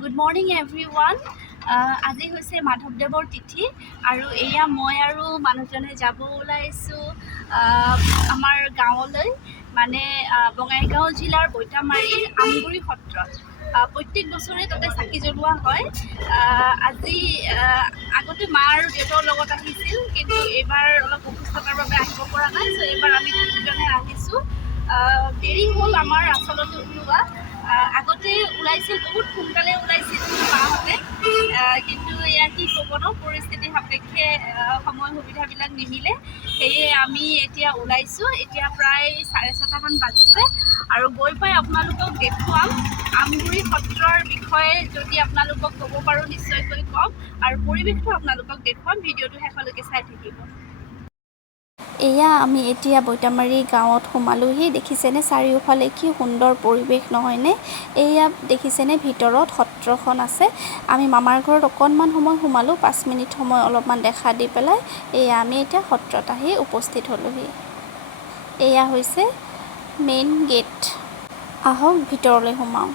Good morning everyone. আজি হৈছে মাধৱদেৱৰ তিথি আৰু এয়া মই আৰু মানুহজনে যাব ওলাইছোঁ আমাৰ গাঁৱলৈ, মানে বঙাইগাঁও জিলাৰ বৈতামাৰীৰ আমগুৰি সত্ৰত। প্ৰত্যেক বছৰে তাতে চাকি জ্বলোৱা হয়। আজি আগতে মা আৰু দেউতাৰ লগত আহিছিল, কিন্তু এইবাৰ অলপ অসুস্থতাৰ বাবে আহিব পৰা নাই, চ' এইবাৰ আমি দুজনে আহিছোঁ। দেৰি হ'ল আমাৰ আচলতে ওলোৱা। আগতে ওলাইছিল, বহুত সোনকালে ওলাইছিল মাহঁতে, কিন্তু এয়া কি ক'ব ন, পৰিস্থিতি সাপেক্ষে সময় সুবিধাবিলাক নিমিলে, সেয়ে আমি এতিয়া ওলাইছোঁ। এতিয়া প্ৰায় 6:30মান বাজিছে আৰু গৈ পাই আপোনালোকক দেখুৱাম আমগুৰি সত্ৰৰ বিষয়ে। যদি আপোনালোকক ক'ব পাৰোঁ নিশ্চয়কৈ ক'ম, আৰু পৰিৱেশটো আপোনালোকক দেখুৱাম। ভিডিঅ'টো শেষলৈকে চাই থাকিব। এয়া আমি এতিয়া বৈতামাৰী গাঁৱত সোমালোহি। দেখিছেনে চাৰিওফালে কি সুন্দৰ পৰিৱেশ নহয়নে? এয়া দেখিছেনে ভিতৰত সত্ৰখন আছে। আমি মামাৰ ঘৰত অকণমান সময় সোমালোঁ, 5 মিনিট সময় অলপমান দেখা দি পেলাই এয়া আমি এতিয়া সত্ৰত আহি উপস্থিত হ'লোহি। এয়া হৈছে মেইন গেট। আহক ভিতৰলৈ সোমাওঁ।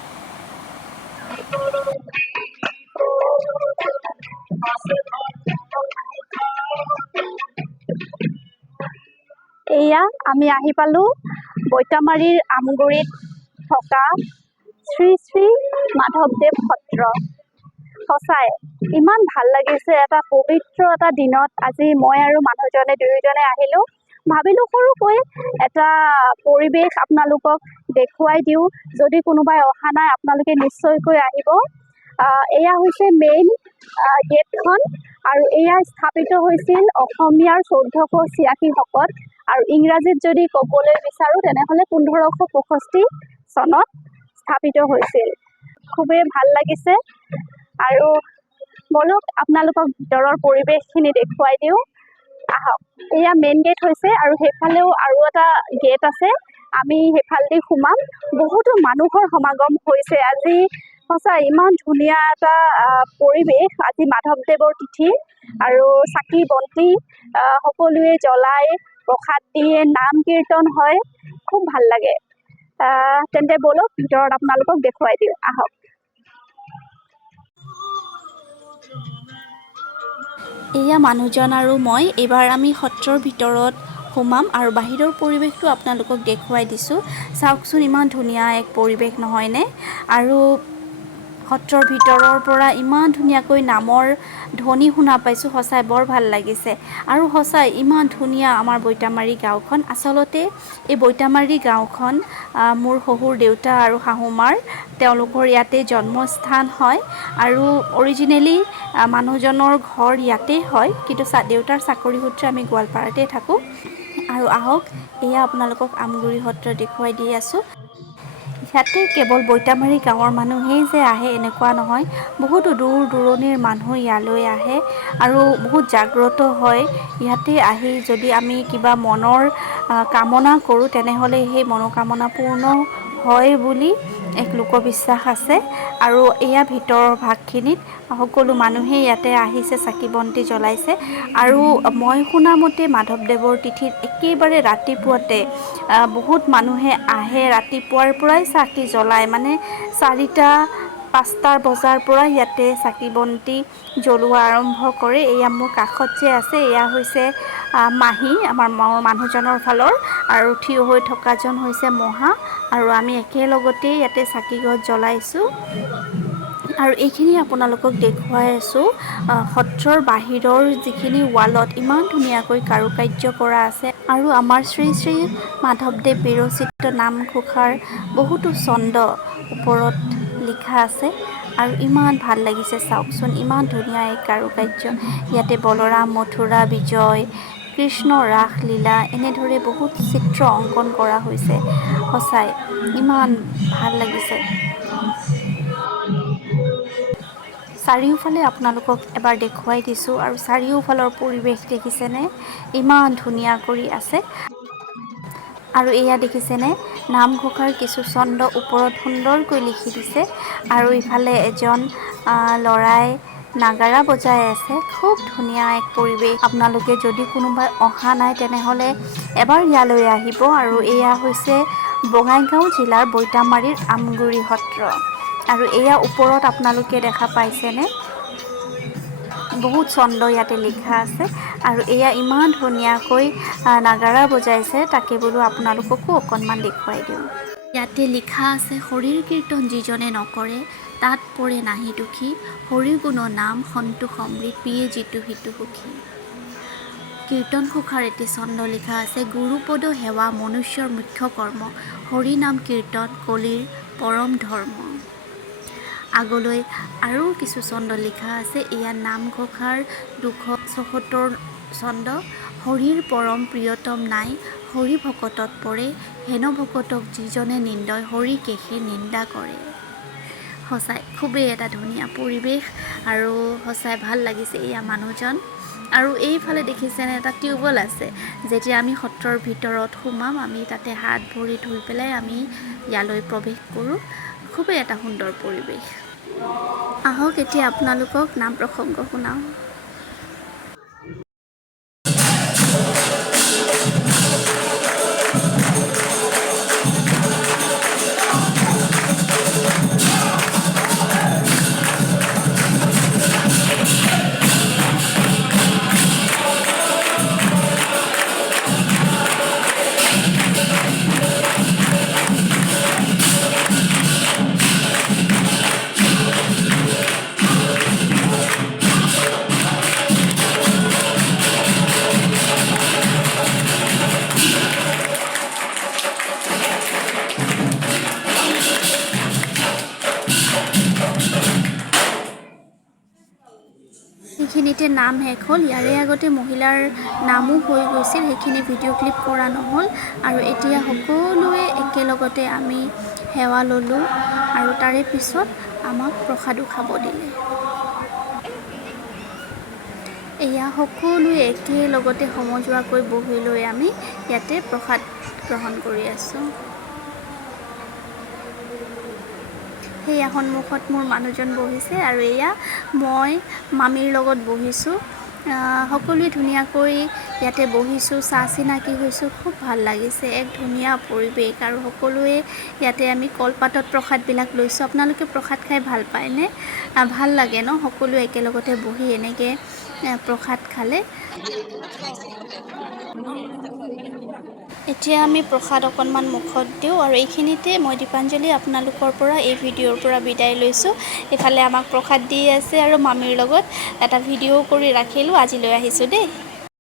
এয়া আমি আহি পালোঁ বৈতামাৰীৰ আমগুৰিত থকা শ্ৰী শ্ৰী মাধৱদেৱ সত্ৰ। সঁচাই ইমান ভাল লাগিছে, এটা পবিত্ৰ এটা দিনত আজি মই আৰু মানুহজনে দুয়োজনে আহিলোঁ। ভাবিলোঁ সৰুকৈ এটা পৰিৱেশ আপোনালোকক দেখুৱাই দিওঁ। যদি কোনোবাই অহা নাই আপোনালোকে নিশ্চয়কৈ আহিব। এয়া হৈছে মেইন গেটখন, আৰু এয়া স্থাপিত হৈছিল অসমীয়াৰ 1486 শকত, আৰু ইংৰাজীত যদি ক'বলৈ বিচাৰোঁ তেনেহ'লে 1565 চনত স্থাপিত হৈছিল। খুবেই ভাল লাগিছে, আৰু বলক আপোনালোকক ভিতৰৰ পৰিৱেশখিনি দেখুৱাই দিওঁ। আহক। এয়া মেইন গেট হৈছে, আৰু সেইফালেও আৰু এটা গেট আছে, আমি সেইফালেদি সোমাম। বহুতো মানুহৰ সমাগম হৈছে আজি। সঁচাই ইমান ধুনীয়া এটা পৰিৱেশ। আজি মাধৱদেৱৰ তিথি, আৰু চাকি বন্তি সকলোৱে জ্বলাই, প্ৰসাদ দিয়ে, নাম কীৰ্তন হয়, খুব ভাল লাগে। তেন্তে বলক ভিতৰত আপোনালোকক দেখুৱাই দিওঁ। আহক। এয়া মানুহজন আৰু মই। এইবাৰ আমি সত্ৰৰ ভিতৰত সোমাম আৰু বাহিৰৰ পৰিৱেশটো আপোনালোকক দেখুৱাই দিছোঁ। চাওকচোন ইমান ধুনীয়া এক পৰিৱেশ নহয়নে? আৰু সত্ৰৰ ভিতৰৰ পৰা ইমান ধুনীয়াকৈ নামৰ ধ্বনি শুনা পাইছোঁ। সঁচাই বৰ ভাল লাগিছে, আৰু সঁচাই ইমান ধুনীয়া আমাৰ বৈতামাৰী গাঁওখন। আচলতে এই বৈতামাৰী গাঁওখন মোৰ শহুৰ দেউতা আৰু শাহুমাৰ, তেওঁলোকৰ ইয়াতে জন্মস্থান হয়, আৰু অৰিজিনেলি মানুহজনৰ ঘৰ ইয়াতেই হয়, কিন্তু দেউতাৰ চাকৰি সূত্ৰে আমি গোৱালপাৰাতে থাকোঁ। আৰু আহক, এয়া আপোনালোকক আমগুৰি সত্ৰ দেখুৱাই দি আছোঁ। ইয়াতে কেৱল বৈতামাৰী গাঁৱৰ মানুহেই যে আহে এনেকুৱা নহয়, বহুতো দূৰ দূৰণিৰ মানুহ ইয়ালৈ আহে আৰু বহুত জাগ্ৰত হয়। ইয়াতে আহি যদি আমি কিবা মনৰ কামনা কৰোঁ তেনেহ'লে সেই মনোকামনা পূৰ্ণ হয় বুলি এক লোকবিশ্বাস আছে। আৰু এয়া ভিতৰৰ ভাগখিনিত সকলো মানুহেই ইয়াতে আহিছে, চাকি বন্তি জ্বলাইছে। আৰু মই শুনামতে মাধৱদেৱৰ তিথিত একেবাৰে ৰাতিপুৱাতে বহুত মানুহে আহে, ৰাতিপুৱাৰ পৰাই চাকি জ্বলায়, মানে 4টা-5টা বজাৰ পৰা ইয়াতে চাকি বন্তি জ্বলোৱা আৰম্ভ কৰে। এয়া মোৰ কাষত যে আছে, এয়া হৈছে মাহী, আমাৰ মানুহজনৰ ফালৰ, আৰু থিয় হৈ থকাজন হৈছে মহা, আৰু আমি একেলগতে ইয়াতে চাকিগছ জ্বলাইছোঁ। আৰু এইখিনি আপোনালোকক দেখুৱাই আছোঁ সত্ৰৰ বাহিৰৰ যিখিনি ৱালত ইমান ধুনীয়াকৈ কাৰুকাৰ্য কৰা আছে, আৰু আমাৰ শ্ৰী শ্ৰী মাধৱদেৱ বিৰচিত নামঘোষাৰ বহুতো ছন্দ ওপৰত লিখা আছে, আৰু ইমান ভাল লাগিছে। চাওকচোন ইমান ধুনীয়া এক কাৰুকাৰ্য। ইয়াতে বলৰাম, মথুৰা, বিজয়, কৃষ্ণ ৰাসলীলা, এনেদৰে বহুত চিত্ৰ অংকন কৰা হৈছে। সঁচাই ইমান ভাল লাগিছে। চাৰিওফালে আপোনালোকক এবাৰ দেখুৱাই দিছোঁ, আৰু চাৰিওফালৰ পৰিৱেশ দেখিছেনে ইমান ধুনীয়া কৰি আছে। আৰু এয়া দেখিছেনে নামঘোষাৰ কিছু ছন্দ ওপৰত সুন্দৰকৈ লিখি দিছে, আৰু ইফালে এজন ল'ৰাই নাগাৰা বজাই আছে। খুব ধুনীয়া এক পৰিৱেশ। আপোনালোকে যদি কোনোবাই অহা নাই তেনেহ'লে এবাৰ ইয়ালৈ আহিব। আৰু এয়া হৈছে বঙাইগাঁও জিলাৰ বৈতামাৰীৰ আমগুৰি সত্ৰ। আৰু এয়া ওপৰত আপোনালোকে দেখা পাইছেনে বহুত ছন্দ ইয়াতে লিখা আছে আৰু এয়া ইমান ধুনীয়াকৈ নাগাৰা বজাইছে তাকে বোলো আপোনালোককো অকণমান দেখুৱাই দিওঁ ইয়াতে লিখা আছে হৰিৰ কীৰ্তন যিজনে নকৰে তাত পৰে নাহি দুখী হৰি গুণ নাম সন্তোষ সমৃদ্ধ পিয়ে যিটো সিটো সুখী কীৰ্তন ঘোষাৰ এটি ছন্দ লিখা আছে গুৰুপদ সেৱা মনুষ্যৰ মুখ্য কৰ্ম হৰি নাম কীৰ্তন কলিৰ পৰম ধৰ্ম আগলৈ আৰু কিছু ছন্দ লিখা আছে এয়া নামঘোষাৰ 276 ছন্দ হৰিৰ পৰম প্ৰিয়তম নাই হৰি ভকতত পৰে হেন ভকতক যিজনে নিন্দয় হৰি কেশে নিন্দা কৰে সঁচাই খুবেই এটা ধুনীয়া পৰিৱেশ আৰু সঁচাই ভাল লাগিছে এয়া মানুহজন আৰু এইফালে দেখিছেনে এটা টিউবৱেল আছে যেতিয়া আমি সত্ৰৰ ভিতৰত সোমাম আমি তাতে হাত ভৰি ধুই পেলাই আমি ইয়ালৈ প্ৰৱেশ কৰোঁ খুবেই এটা সুন্দৰ পৰিৱেশ আহক এতিয়া আপোনালোকক নাম প্ৰসংগ শুনাওঁ সেইখিনিতে নাম শেষ হ'ল ইয়াৰে আগতে মহিলাৰ নামো হৈ গৈছিল সেইখিনি ভিডিঅ' ক্লিপ কৰা নহ'ল আৰু এতিয়া সকলোৱে একেলগতে আমি সেৱা ল'লোঁ আৰু তাৰে পিছত আমাক প্ৰসাদো খাব দিলে এয়া সকলোৱে একেলগতে সমজুৱাকৈ বহি লৈ আমি ইয়াতে প্ৰসাদ গ্ৰহণ কৰি আছোঁ সেয়া সন্মুখত মোৰ মানুহজন বহিছে আৰু এয়া মই মামীৰ লগত বহিছোঁ সকলোৱে ধুনীয়াকৈ ইয়াতে বহিছোঁ চাহ চিনাকি হৈছোঁ খুব ভাল লাগিছে এক ধুনীয়া পৰিৱেশ আৰু সকলোৱে ইয়াতে আমি কলপাতত প্ৰসাদবিলাক লৈছোঁ আপোনালোকে প্ৰসাদ খাই ভাল পায়নে ভাল লাগে ন সকলোৱে একেলগতে বহি এনেকৈ প্ৰসাদ খালে এতিয়া আমি প্ৰসাদ অকণমান মুখত দিওঁ আৰু এইখিনিতে মই দীপাঞ্জলি আপোনালোকৰ পৰা এই ভিডিঅ'ৰ পৰা বিদায় লৈছোঁ এইফালে আমাক প্ৰসাদ দি আছে আৰু মামীৰ লগত এটা ভিডিঅ' কৰি ৰাখিলোঁ আজিলৈ আহিছোঁ দেই